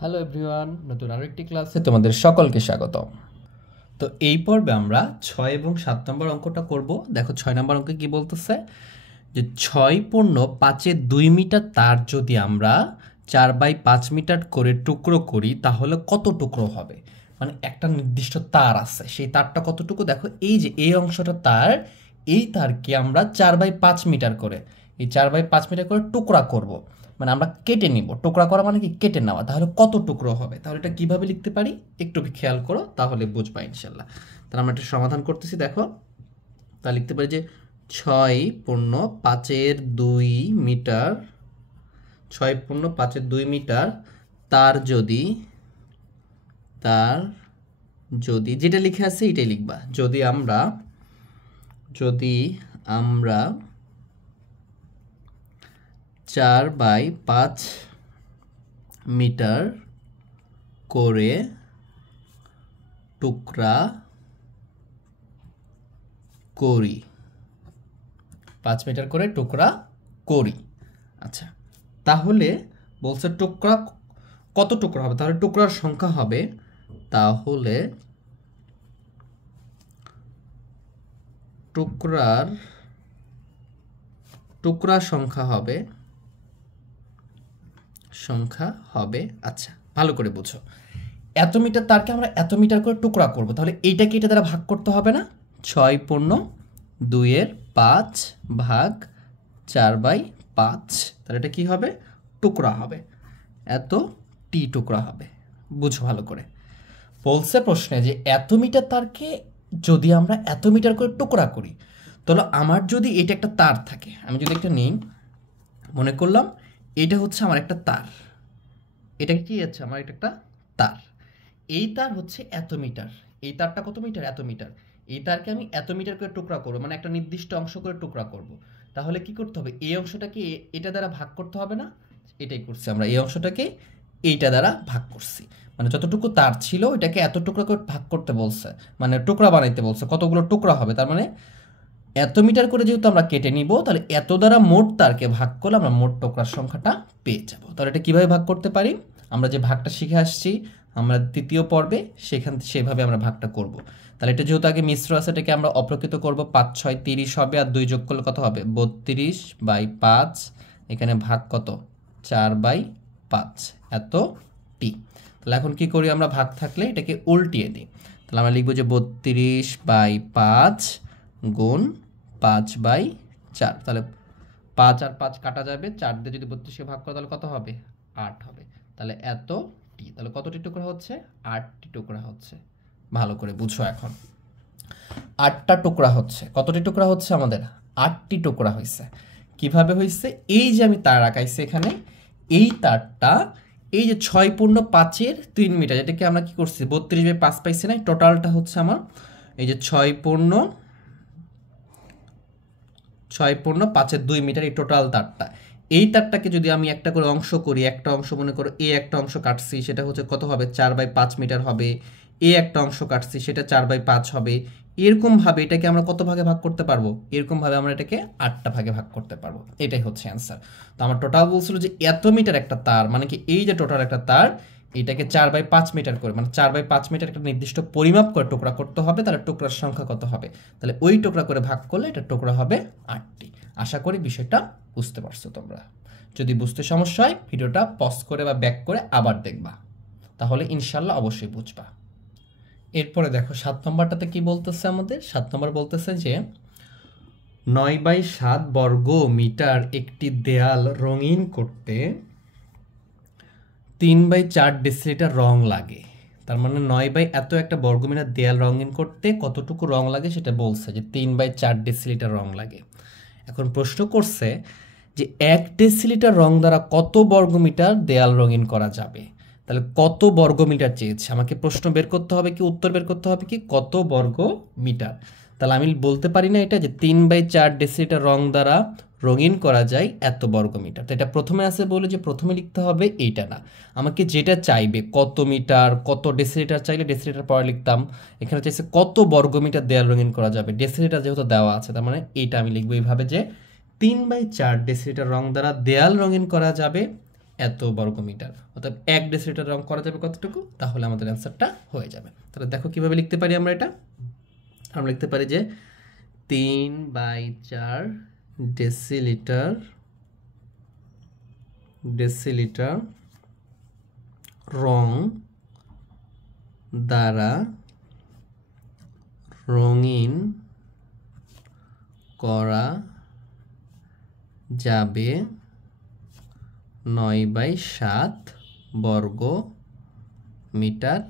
Hello everyone, নতুন আরও একটি ক্লাসে তোমাদের সকলকে স্বাগত। তো এই পর্বে আমরা 6 এবং 7 নম্বর অঙ্কটা করব। দেখো 6 নম্বর অঙ্কে কি বলতেছে, যে 6.5 2 মিটার তার যদি আমরা 4/5 মিটার করে টুকরো করি তাহলে কত টুকরো হবে। মানে একটা নির্দিষ্ট তার আছে, সেই তারটা কতটুকু, দেখো এই যে এই অংশটা তার, এই তারকে আমরা 4/5 মিটার করে, এই 4/5 মিটার করে টুকরা করব। মানে আমরা কেটে নিব, টুকরা করা মানে কি কেটে নেওয়া। তাহলে কত টুকরো হবে, তাহলে এটা কিভাবে লিখতে পারি একটু খেয়াল করো, তাহলে বুঝবা ইনশাল্লাহ। তাহলে আমরা এটা সমাধান করতেছি। দেখো তা লিখতে পারি যে 6.5 মিটার, 6.5 মিটার তার যদি, যেটা লিখে আছে এটাই লিখবা, যদি আমরা 4/5 মিটার করে টুকরা করি, 5 মিটার করে টুকরা করি। আচ্ছা, তাহলে বলছে টুকরা কত টুকরা হবে, তাহলে টুকরার সংখ্যা হবে, তাহলে টুকরা সংখ্যা হবে। আচ্ছা, ভালো করে বুঝো, এত মিটার তারকে আমরা এত মিটার করে টুকরা করব, তাহলে এইটাকে এটা দ্বারা ভাগ করতে হবে না। 6/2 ভাগ 4/5, তাহলে এটা কি হবে, টুকরা হবে, এত টি টুকরা হবে। বুঝো ভালো করে, বলছে প্রশ্নে যে এত মিটার তারকে যদি আমরা এত মিটার করে টুকরা করি, তাহলে আমার যদি এটা একটা তার থাকে, আমি যদি একটা নিই, মনে করলাম এটা হচ্ছে আমার একটা তার, এটা কি আছে আমার এটা একটা তার, এই তার হচ্ছে এত মিটার, এই তারটা কত মিটার, এত মিটার, এই তারকে আমি এত মিটার করে টুকরা করবো, মানে একটা নির্দিষ্ট অংশ করে টুকরা করব। তাহলে কি করতে হবে, এই অংশটাকে এটা দ্বারা ভাগ করতে হবে না, এটাই করছি আমরা, এই অংশটাকে এইটা দ্বারা ভাগ করছি। মানে যতটুকু তার ছিল ওইটাকে এত টুকরা করে ভাগ করতে বলছে, মানে টুকরা বানাইতে বলছে, কতগুলো টুকরা হবে, তার মানে এত মিটার করে যেহেতু আমরা কেটে নিব, তাহলে এত দ্বারা মোট তারকে ভাগ করলে আমরা মোট টুকরার সংখ্যাটা পেয়ে যাব। তাহলে এটা কিভাবে ভাগ করতে পারি, আমরা যে ভাগটা শিখে আসছি আমরা দ্বিতীয় পর্বে, সেভাবে আমরা ভাগটা করব। তাহলে এটা যেহেতু আগে মিশ্র আছে, এটাকে আমরা অপ্রকৃত করব, 5 6 30 হবে, আর 2 যোগ করলে কত হবে, 32/5, এখানে ভাগ কত, 4/5, এত টি। তাহলে এখন কি করি, আমরা ভাগ থাকলে এটাকে উল্টিয়ে দিই, তাহলে আমরা লিখবো যে 32/5 গুণ 5/4, তাহলে 5 আর 5 কাটা যাবে, 4 দিয়ে যদি 32কে ভাগ করো তাহলে কত হবে, 8 হবে। তাহলে এত টি, তাহলে কতটি টুকরা হচ্ছে, 8টি টুকরা হচ্ছে। ভালো করে বুঝো, এখন 8টা টুকরা হচ্ছে, কতটি টুকরা হচ্ছে আমাদের, 8টি টুকরা হয়েছে। কিভাবে হয়েছে, এই যে আমি তার আঁকাইছি এখানে, এই তারটা এই যে 6.5 3 মিটার, এটাকে আমরা কি করছি 32/5 পাইছি না, টোটালটা হচ্ছে আমার এই যে 6.5 2 মিটার, এই টোটাল তারটা, এই তারটাকে যদি আমি একটা করে অংশ করি, একটা অংশ মনে করো এই একটা অংশ কাটছি, সেটা হচ্ছে কত হবে, 4/5 মিটার হবে, এই একটা অংশ কাটছি সেটা 4/5 হবে। এরকম ভাবে এটাকে আমরা কত ভাগে ভাগ করতে পারবো, এরকম ভাবে আমরা এটাকে 8টা ভাগে ভাগ করতে পারবো। এটাই হচ্ছে অ্যান্সার। তো আমার টোটাল বলছিল যে এত মিটার একটা তার, মানে কি এই যে টোটাল একটা তার, এটাকে 4/5 মিটার করে, মানে 4/5 মিটার একটা নির্দিষ্ট পরিমাপ করে টুকরা করতে হবে, তাহলে টুকরার সংখ্যা কত হবে, তাহলে ওই টুকরা করে ভাগ করলে এটা টুকরা হবে 8টি। আশা করি বিষয়টা বুঝতে পারছো তোমরা। যদি বুঝতে সমস্যা হয় ভিডিওটা পজ করে বা ব্যাক করে আবার দেখবা, তাহলে ইনশাল্লাহ অবশ্যই বুঝবা। এরপরে দেখো 7 নম্বরটাতে কি বলতেছে আমাদের, 7 নম্বর বলতেছে যে 9/7 বর্গ মিটার একটি দেয়াল রঙিন করতে 3/4 ডেসিলিটার রং লাগে। তার মানে 9 এত একটা বর্গমিটার দেয়াল রঙিন করতে কতটুকু রং লাগে সেটা বলছে, যে 3/4 ডেসিলিটার রং লাগে। এখন প্রশ্ন করছে যে 1 ডেসিলিটার রং দ্বারা কত বর্গমিটার দেয়াল রঙিন করা যাবে। তাহলে কত বর্গমিটার চেয়েছে, আমাকে প্রশ্ন বের করতে হবে কি, উত্তর বের করতে হবে কি, কত বর্গমিটার। তাহলে আমি বলতে পারি না এটা যে 3/4 ডেসিলিটার রং দ্বারা রঙিন করা যায় এত বর্গমিটার। তো এটা প্রথমে আছে বলে যে প্রথমে লিখতে হবে এইটা না, আমাকে যেটা চাইবে, কত মিটার কত ডেসিলিটার চাইলে ডেসিলিটার পরে লিখতাম, এখানে চাইছে কত বর্গমিটার দেয়াল রঙিন করা যাবে, ডেসিলিটার যেহেতু দেওয়া আছে তার মানে এইটা আমি লিখবো এইভাবে যে 3/4 ডেসিলিটার রং দ্বারা দেয়াল রঙিন করা যাবে এত বর্গমিটার, অর্থাৎ 1 ডেসিলিটার রং করা যাবে কতটুকু, তাহলে আমাদের অ্যান্সারটা হয়ে যাবে। তাহলে দেখো কিভাবে লিখতে পারি আমরা এটা। আমরা লিখতে পারি যে 3/4 ডেসিলিটার রং দ্বারা রঙিন করা যাবে 9/7 বর্গ মিটার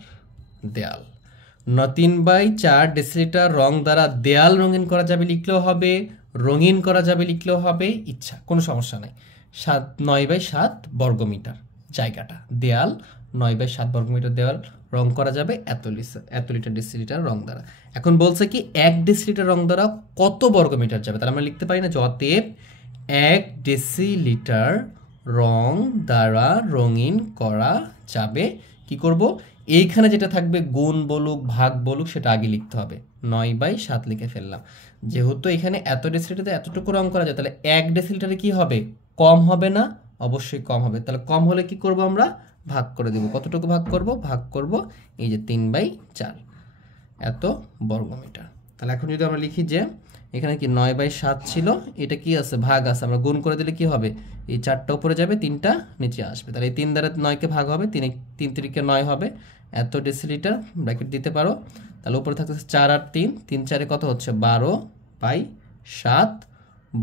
দেয়াল। 3/4 ডেসিলিটার রং দ্বারা দেয়াল রঙিন করা যাবে লিখলেও হবে, রঙিন করা যাবে লিখলেও হবে, ইচ্ছা, কোনো সমস্যা নাই। 9/7 বর্গমিটার জায়গাটা, দেয়াল 9/7 বর্গমিটার দেওয়াল রং করা যাবে এত লিটার ডেসিলিটার রং দ্বারা। এখন বলছে কি 1 ডেসিলিটার রং দ্বারা কত বর্গমিটার যাবে, তাহলে আমরা লিখতে পারি না যে অতএব 1 ডেসিলিটার রং দ্বারা রঙিন করা যাবে। কি করব, এইখানে যেটা থাকবে গুণ বলুক ভাগ বলুক সেটা আগে লিখতে হবে। 9/7 লিখে ফেললাম। যেহেতু এখানে এত ডেসিলিটারে এতটুকু রং করা যায়, তাহলে 1 ডেসিলিটারে কি হবে, কম হবে না, অবশ্যই কম হবে। তাহলে কম হলে কি করব, আমরা ভাগ করে দেব। কতটুকু ভাগ করব, ভাগ করব এই যে 3/4 এত বর্গমিটার। তাহলে এখন যদি আমরা লিখি যে এখানে কি 9/7 ছিল, এটা কি আছে, ভাগ আছে, আমরা গুণ করে দিলে কি হবে, এই 4টা উপরে যাবে, 3টা নিচে আসবে। তাহলে এই 3 দ্বারা 9কে ভাগ হবে, 3 3কে 9 হবে, এত ডেসিলিটার ব্র্যাকেট দিতে পারো। তাহলে উপরে থাকতেছে 4 আর 3, 3 4 কত হচ্ছে 12/7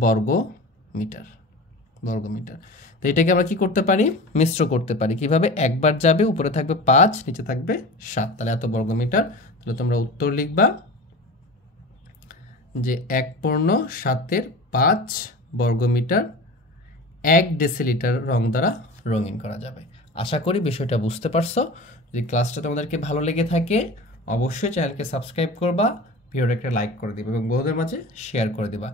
বর্গমিটার। তো এটাকে আমরা কি করতে পারি, মিশ্র করতে পারি। কিভাবে, একবার যাবে, উপরে থাকবে 5, নিচে থাকবে 7, তাহলে এত বর্গমিটার। তাহলে তোমরা উত্তর লিখবা যে 1/7 বর্গমিটার 1 ডেসিলিটার রং দ্বারা রঙিন করা যাবে। আশা করি বিষয়টা বুঝতে পারছো। যদি ক্লাসটা তোমাদেরকে ভালো লেগে থাকে অবশ্যই চ্যানেলকে সাবস্ক্রাইব করবা, ভিডিওটা একটা লাইক করে দিবা এবং বন্ধুদের মাঝে শেয়ার করে দিবা।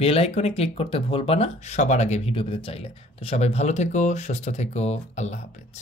বেল আইকনে ক্লিক করতে ভুলবা না সবার আগে ভিডিও পেতে চাইলে। তো সবাই ভালো থেকো, সুস্থ থেকো, আল্লাহ হাফেজ।